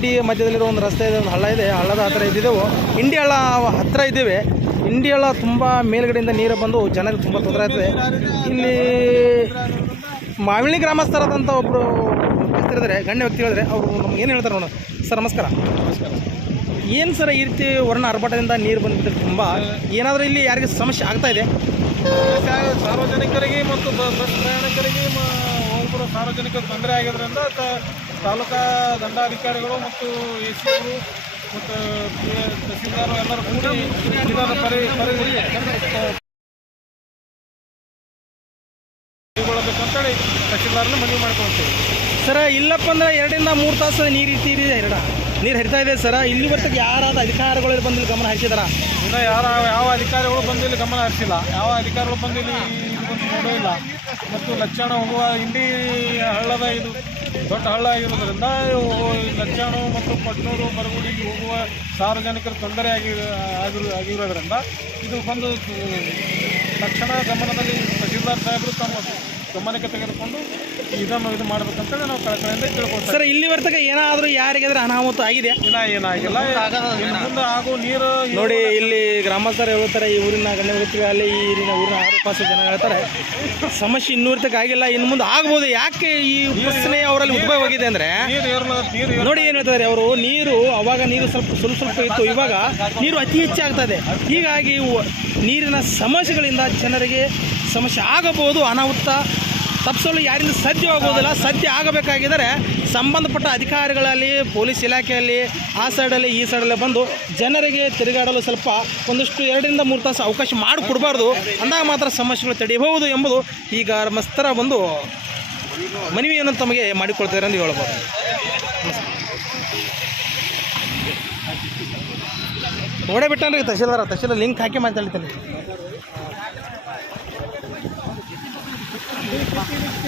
ಇಂಡಿ ಮಧ್ಯದಲ್ಲಿರೋ ಒಂದು ರಸ್ತೆ ಇದೆ, ಒಂದು ಹಳ್ಳ ಇದೆ. ಹಳ್ಳದ ಹತ್ತಿರ ಇದ್ದಿದ್ದೆವು. ಇಂಡಿ ಹಳ್ಳ ಹತ್ತಿರ ಇದ್ದೇವೆ. ಇಂಡಿ ಹಳ್ಳ ತುಂಬ ಮೇಲ್ಗಡೆಯಿಂದ ನೀರು ಬಂದು ಜನರಿಗೆ ತುಂಬ ತೊಂದರೆ ಆಗ್ತದೆ. ಇಲ್ಲಿ ಮಾವಿಳಿ ಗ್ರಾಮಸ್ಥರಾದಂಥ ಒಬ್ಬರು ಮುಖ್ಯಸ್ಥರಿದ್ದಾರೆ ಗಣ್ಯ ಹೇಳಿದ್ರೆ ಅವರು ನಮ್ಗೆ ಏನು ಹೇಳ್ತಾರೆ ನೋಡೋಣ ಸರ್, ನಮಸ್ಕಾರ. ಏನು ಸರ್ ಈ ರೀತಿ ವರ್ಣ ಅರ್ಭಟದಿಂದ ನೀರು ಬಂದ್ಬಿಟ್ಟು ತುಂಬ? ಏನಾದರೂ ಇಲ್ಲಿ ಯಾರಿಗೆ ಸಮಸ್ಯೆ ಆಗ್ತಾ ಇದೆ? ಸಾರ್ವಜನಿಕರಿಗೆ ಮತ್ತು ಬಸ್ ಪ್ರಯಾಣಿಕರಿಗೆ ಸಾರ್ವಜನಿಕರು ತೊಂದರೆ ಆಗಿದ್ರಿಂದ ತಾಲೂಕಾ ದಂಡಾಧಿಕಾರಿಗಳು ಮತ್ತು ಎ ಸಿ ಅವರು ಮತ್ತು ತಹಸೀಲ್ದಾರ್ ಎಲ್ಲರೂ ಕೂಡಿ ಇದನ್ನು ಪರಿ ಕೈಗೊಳ್ಳಬೇಕಂತೇಳಿ ತಹಸೀಲ್ದಾರ್ನ ಮನವಿ ಮಾಡ್ಕೊಳ್ತೀವಿ ಸರ ಇಲ್ಲಪ್ಪ ಅಂದ್ರೆ ಎರಡರಿಂದ ಮೂರು ತಾಸು ನೀರು ಇರ್ತೀರಿ ಎರಡ. ನೀರು ಹರಿತಾ ಇದೆ ಸರ ಇಲ್ಲಿವರೆಗೆ ಯಾರಾದ ಅಧಿಕಾರಿಗಳು ಬಂದು ಇಲ್ಲಿ ಗಮನ ಹರಿಸಿದಾರ? ಇನ್ನು ಯಾರ ಯಾವ ಅಧಿಕಾರಿಗಳು ಬಂದಿಲ್ಲ ಇಲ್ಲಿ ಗಮನ ಹರಿಸಿಲ್ಲ. ಯಾವ ಅಧಿಕಾರಿಗಳು ಬಂದು ಇಲ್ಲಿ ಇದು ಬಂದು ನೋಡೂ ಇಲ್ಲ. ಮತ್ತು ಲಕ್ಷಣ ಹೋಗುವ ಇಂಡಿ ಹಳ್ಳದ ಇದು ದೊಡ್ಡ ಹಳ್ಳ ಆಗಿರೋದ್ರಿಂದ ಲಕ್ಷಾಣು ಮತ್ತು ಪಟ್ನೂರು ಬರಗುಡಿಗೆ ಹೋಗುವ ಸಾರ್ವಜನಿಕರು ತೊಂದರೆ ಆಗಿ ಆಗಿರೋ ಆಗಿರೋದ್ರಿಂದ ಇದು ಬಂದು ತಕ್ಷಣ ಗಮನದಲ್ಲಿ ತಹಸೀಲ್ದಾರ್ ಸಾಹೇಬರು ತಮ್ಮ ಗಮನಕ್ಕೆ ತೆಗೆದುಕೊಂಡು ಇದನ್ನು ಇದು ಮಾಡ್ಬೇಕಂತ ನಾವು ಕಳಕಳಿಯಿಂದ ಕೇಳ್ಕೊಳ್ತೀವಿ ಸರ್ ಇಲ್ಲಿವರೆಗೆ ಏನಾದರೂ ಯಾರಿಗಾದ್ರೆ ಅನಾಹುತ ಆಗಿದೆ? ಇನ್ನ ಏನಾಗಿಲ್ಲ. ಇನ್ನು ಮುಂದೆ ಆಗೋ ನೀರು ನೋಡಿ ಇಲ್ಲಿ ಗ್ರಾಮಸ್ಥರು ಹೇಳ್ತಾರೆ ಈ ಊರಿನ ಗಣ್ಯ ವ್ಯಕ್ತಿಗಳು ಅಲ್ಲಿ ಈ ಊರಿನ ಊರಿನ ಆರುಪಾಸು ಜನ ಹೇಳ್ತಾರೆ. ಸಮಸ್ಯೆ ಇನ್ನೂರ್ತಕ್ಕೆ ಆಗಿಲ್ಲ ಇನ್ನು ಮುಂದೆ ಆಗ್ಬೋದು. ಯಾಕೆ ಈ ಪ್ರಶ್ನೆ ಅವರಲ್ಲಿ ಉದ್ಭವವಾಗಿದೆ ಅಂದರೆ? ನೀರು ಏರ್ಲ ನೀರು ಏರ್- ನೋಡಿ ಏನು ಹೇಳ್ತಾರೆ ಅವರು ನೀರು ಅವಾಗ ನೀರು ಸ್ವಲ್ಪ ಸ್ವಲ್ಪ ಸ್ವಲ್ಪ ಇತ್ತು ಇವಾಗ ನೀರು ಅತಿ ಹೆಚ್ಚಾಗ್ತದೆ ಹೀಗಾಗಿ ನೀರಿನ ಸಮಸ್ಯೆಗಳಿಂದ ಜನರಿಗೆ ಸಮಸ್ಯೆ ಆಗಬಹುದು, ಅನಾಹುತ ತಪ್ಪಿಸಲು ಯಾರಿಂದ ಸದ್ಯ ಆಗೋದಿಲ್ಲ ಸದ್ಯ ಆಗಬೇಕಾಗಿದ್ದರೆ ಸಂಬಂಧಪಟ್ಟ ಅಧಿಕಾರಿಗಳಲ್ಲಿ, ಪೊಲೀಸ್ ಇಲಾಖೆಯಲ್ಲಿ, ಆ ಸೈಡಲ್ಲಿ, ಈ ಸೈಡಲ್ಲಿ ಬಂದು ಜನರಿಗೆ ತಿರುಗಾಡಲು ಸ್ವಲ್ಪ ಒಂದಷ್ಟು ಎರಡರಿಂದ ಮೂರು ತಾಸು ಅವಕಾಶ ಮಾಡಿಕೊಡಬಾರ್ದು. ಅಂದಾಗ ಮಾತ್ರ ಸಮಸ್ಯೆಗಳು ತಡೆಯಬಹುದು ಎಂಬುದು ಈ ಗ್ರಾಮಸ್ಥರ ಒಂದು ಮನವಿಯನ್ನು ತಮಗೆ ಮಾಡಿಕೊಳ್ತಾರೆ ಎಂದು ಹೇಳ್ಬೋದು ನೋಡೇ ಬಿಟ್ಟನ್ರಿ ತಹಶೀಲ್ದಾರ ತಹಶೀಲ್ ಲಿಂಕ್ ಹಾಕಿ ಮಾತಾಡ್ತೀನಿ すいません。